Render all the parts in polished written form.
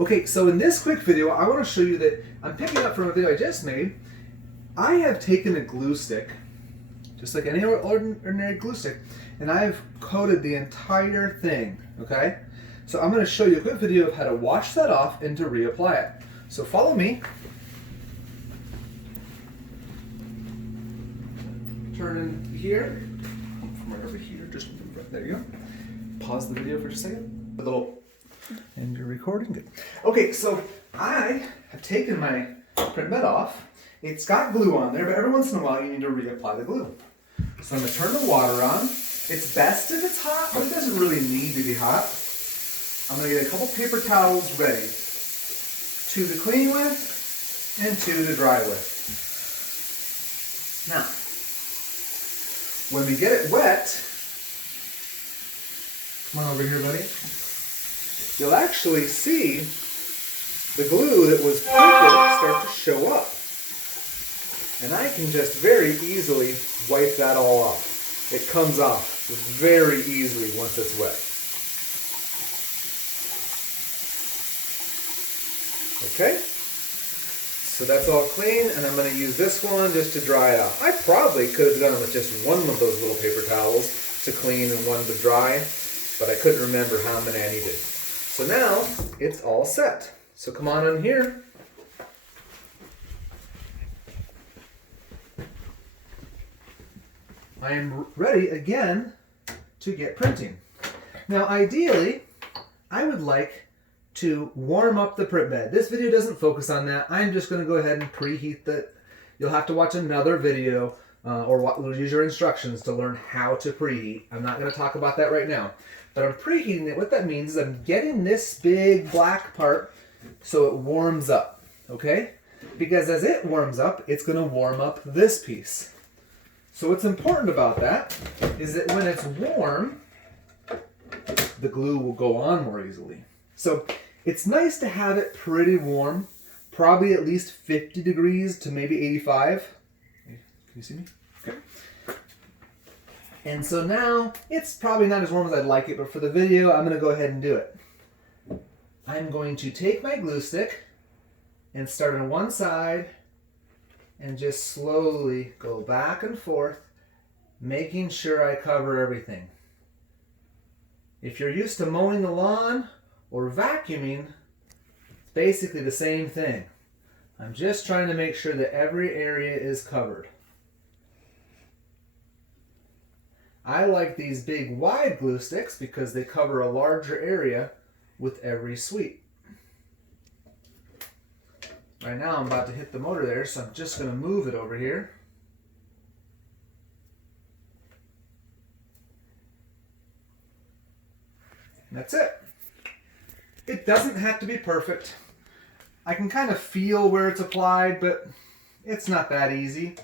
Okay, so in this quick video, I want to show you that I'm picking up from a video I just made. I have taken a glue stick, just like any ordinary glue stick, and I've coated the entire thing, okay? So I'm going to show you a quick video of how to wash that off and to reapply it. So follow me. Turn in here, from right over here, just right there you go. Pause the video for just a second. A little. And you're recording? Good. Okay, so I have taken my Printbed off. It's got glue on there, but every once in a while you need to reapply the glue. So I'm going to turn the water on. It's best if it's hot, but it doesn't really need to be hot. I'm going to get a couple paper towels ready. 2 to clean with and 2 to dry with. Now, when we get it wet, come on over here, buddy. You'll actually see the glue that was printed start to show up. And I can just very easily wipe that all off. It comes off very easily once it's wet. Okay? So that's all clean, and I'm going to use this one just to dry it off. I probably could have done with just one of those little paper towels to clean and one to dry, but I couldn't remember how many I needed. So now it's all set. So come on in here. I am ready again to get printing. Now ideally, I would like to warm up the print bed. This video doesn't focus on that. I'm just going to go ahead and preheat that. You'll have to watch another video or use your instructions to learn how to preheat. I'm not going to talk about that right now. But I'm preheating it. What that means is I'm getting this big black part so it warms up, okay? Because as it warms up, it's going to warm up this piece. So what's important about that is that when it's warm, the glue will go on more easily. So it's nice to have it pretty warm, probably at least 50 degrees to maybe 85. Can you see me? Okay. And so now, it's probably not as warm as I'd like it, but for the video, I'm going to go ahead and do it. I'm going to take my glue stick and start on one side and just slowly go back and forth, making sure I cover everything. If you're used to mowing the lawn or vacuuming, it's basically the same thing. I'm just trying to make sure that every area is covered. I like these big wide glue sticks because they cover a larger area with every sweep. Right now I'm about to hit the motor there, so I'm just going to move it over here. And that's it. It doesn't have to be perfect. I can kind of feel where it's applied, but it's not that easy.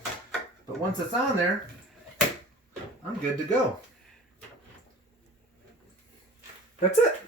But once it's on there, I'm good to go. That's it.